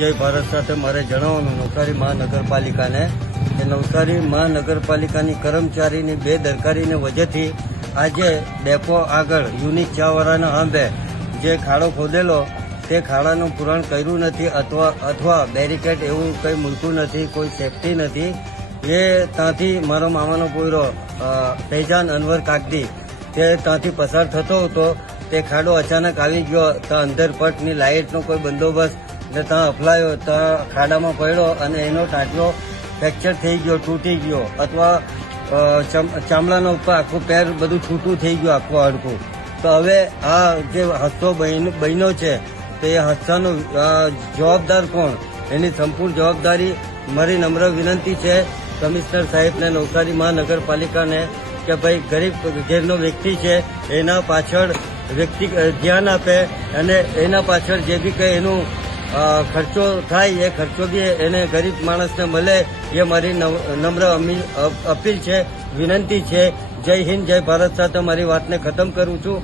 જય ભારત સાથે મારે જણાવવાનું નવસારી મહાનગરપાલિકાને કે નવસારી મહાનગરપાલિકાની કર્મચારીની બેદરકારીને વજહથી આજે ડેપો આગળ યુનિટ ચાવાળાના આંબે જે ખાડો ખોદેલો તે ખાડાનું પૂરણ કર્યું નથી અથવા બેરિકેડ એવું કંઈ મૂકતું નથી, કોઈ સેફટી નથી. એ ત્યાંથી મારો મામાનો પોયરો ફૈજાન અનવર કાગદી તે ત્યાંથી પસાર થતો હતો. તે ખાડો અચાનક આવી ગયો. ત્યાં અંધરપટની લાઇટનો કોઈ બંદોબસ્ત ને ત્યાં અફલાયો, ત્યાં ખાડામાં પડ્યો અને એનો ટાંટલો ફ્રેક્ચર થઈ ગયો, તૂટી ગયો અથવા ચામડાનો ઉપર આખું પેર બધું છૂટું થઈ ગયું, આખું હાડકું. તો હવે આ જે હાદસો બન્યો છે તો એ હાદસાનો જવાબદાર કોણ, એની સંપૂર્ણ જવાબદારી મારી નમ્ર વિનંતી છે કમિશનર સાહેબને, નવસારી મહાનગરપાલિકાને કે ભાઈ ગરીબ ઘેરનો વ્યક્તિ છે એના પાછળ વ્યક્તિ ધ્યાન આપે અને એના પાછળ જે બી કંઈ એનું ખર્ચો થાય એ ખર્ચો બી એને ગરીબ માણસને મળે એ મારી નમ્ર અપીલ છે, વિનંતી છે. જય હિન્દ, જય ભારત સાથે મારી વાતને ખતમ કરું છું.